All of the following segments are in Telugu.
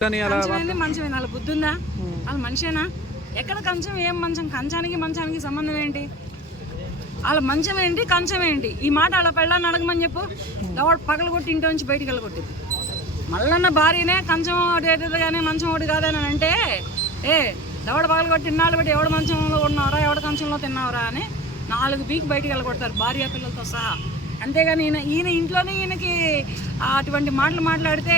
మంచమైంది వాళ్ళ బుద్ధి ఉందా? వాళ్ళ మనిషేనా? ఎక్కడ కంచం? ఏం మంచం? కంచానికి మంచానికి సంబంధం ఏంటి? వాళ్ళ మంచం ఏంటి? కంచం ఏంటి? ఈ మాట వాళ్ళ పెళ్ళాన్ని అడగమని చెప్పు. దవడ పగలగొట్టి ఇంటి నుంచి బయటికి వెళ్ళగొట్టింది. మల్లన్న భార్యనే కంచం ఒకటి కానీ మంచం ఒకటి కాదని అంటే ఏ దవడ పగలగొట్టి ఇన్నాళ్ళు బట్టి ఎవడ మంచంలో ఉన్నావరా? ఎవడ కంచంలో తిన్నావరా? అని నాలుగు బీక్ బయటికి వెళ్ళగొడతారు భార్య పిల్లలతో సహా. అంతేగాని ఈయన ఈయన ఇంట్లోనే ఈయనకి అటువంటి మాటలు మాట్లాడితే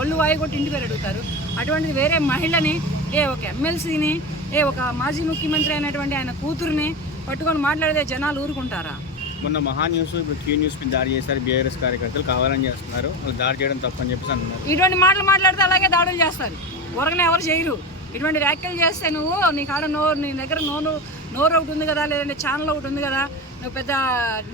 ఒళ్ళు వాయి కొట్టి ఇంటి పేరు అడుగుతారు. అటువంటిది వేరే మహిళని ఏ ఒక ఎమ్మెల్సీని ఏ ఒక మాజీ ముఖ్యమంత్రి అయినటువంటి ఆయన కూతురుని పట్టుకొని మాట్లాడితే జనాలు ఊరుకుంటారా? మొన్న మహా న్యూస్ ఇప్పుడు క్యూ న్యూస్ మీద దాడి చేశారు బీఆర్ఎస్ కార్యకర్తలు కావాలని చేస్తున్నారు. వాళ్ళు దాడి చేయడం తప్పని చెప్పేసి అంటున్నారు ఇటువంటి మాటలు మాట్లాడితే అలాగే దాడులు చేస్తారు. ఊరకనే ఎవరు చేయరు. ఇటువంటి వ్యాఖ్యలు చేస్తే నువ్వు నీ కాడ నోరు నీ దగ్గర నోరు నోరు ఒకటి ఉంది కదా లేదంటే ఛానల్ ఒకటి ఉంది కదా నువ్వు పెద్ద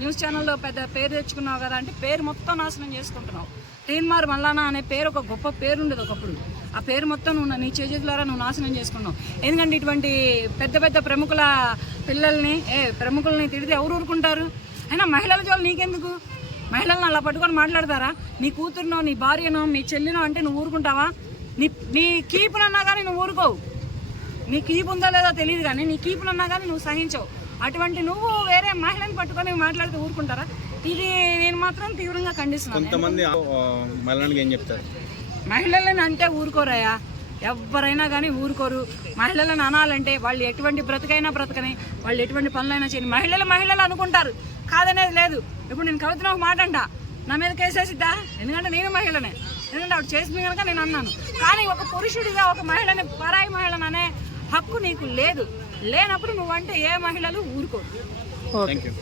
న్యూస్ ఛానల్లో పెద్ద పేరు తెచ్చుకున్నావు కదా అంటే పేరు మొత్తం నాశనం చేసుకుంటున్నావు. తీన్మార్ మల్లానా అనే పేరు ఒక గొప్ప పేరు ఉండేది ఒకప్పుడు. ఆ పేరు మొత్తం నువ్వు నీ చేతులారా నువ్వు నాశనం చేసుకున్నావు. ఎందుకంటే ఇటువంటి పెద్ద పెద్ద ప్రముఖుల పిల్లల్ని ఏ ప్రముఖుల్ని తిడితే ఎవరు ఊరుకుంటారు? అయినా మహిళల జోలు నీకెందుకు? మహిళలను అలా పట్టుకొని మాట్లాడతారా? నీ కూతురునో నీ భార్యనో నీ చెల్లినో అంటే నువ్వు ఊరుకుంటావా? నీ నీ కీపునన్నా కానీ నువ్వు ఊరుకోవు. నీ కీపు ఉందో లేదో తెలియదు కానీ నీ కీపునన్నా కానీ నువ్వు సహించవు. అటువంటి నువ్వు వేరే మహిళని పట్టుకొని మాట్లాడితే ఊరుకుంటారా? ఇది నేను మాత్రం తీవ్రంగా ఖండిస్తున్నాను. కొంతమంది మళ్ళీ ఏం చెప్తారు? మహిళలను అంటే ఊరుకోరయ్యా. ఎవరైనా కానీ ఊరుకోరు. మహిళలను అనాలంటే వాళ్ళు ఎటువంటి బ్రతుకైనా బ్రతకని వాళ్ళు ఎటువంటి పనులైనా చేయని మహిళలు మహిళలు అనుకుంటారు. కాదనేది లేదు. ఇప్పుడు నేను కవితను ఒక మాట అంట. నా మీద కేసేసిద్దా ఎందుకంటే నేను మహిళనే. ఎందుకంటే ఆవిడ చేసింది కనుక నేను అన్నాను. కానీ ఒక పురుషుడిగా ఒక మహిళని పరాయి మహిళను అనే హక్కు నీకు లేదు. లేనప్పుడు నువ్వంటే ఏ మహిళలు ఊరుకోరు. Thank you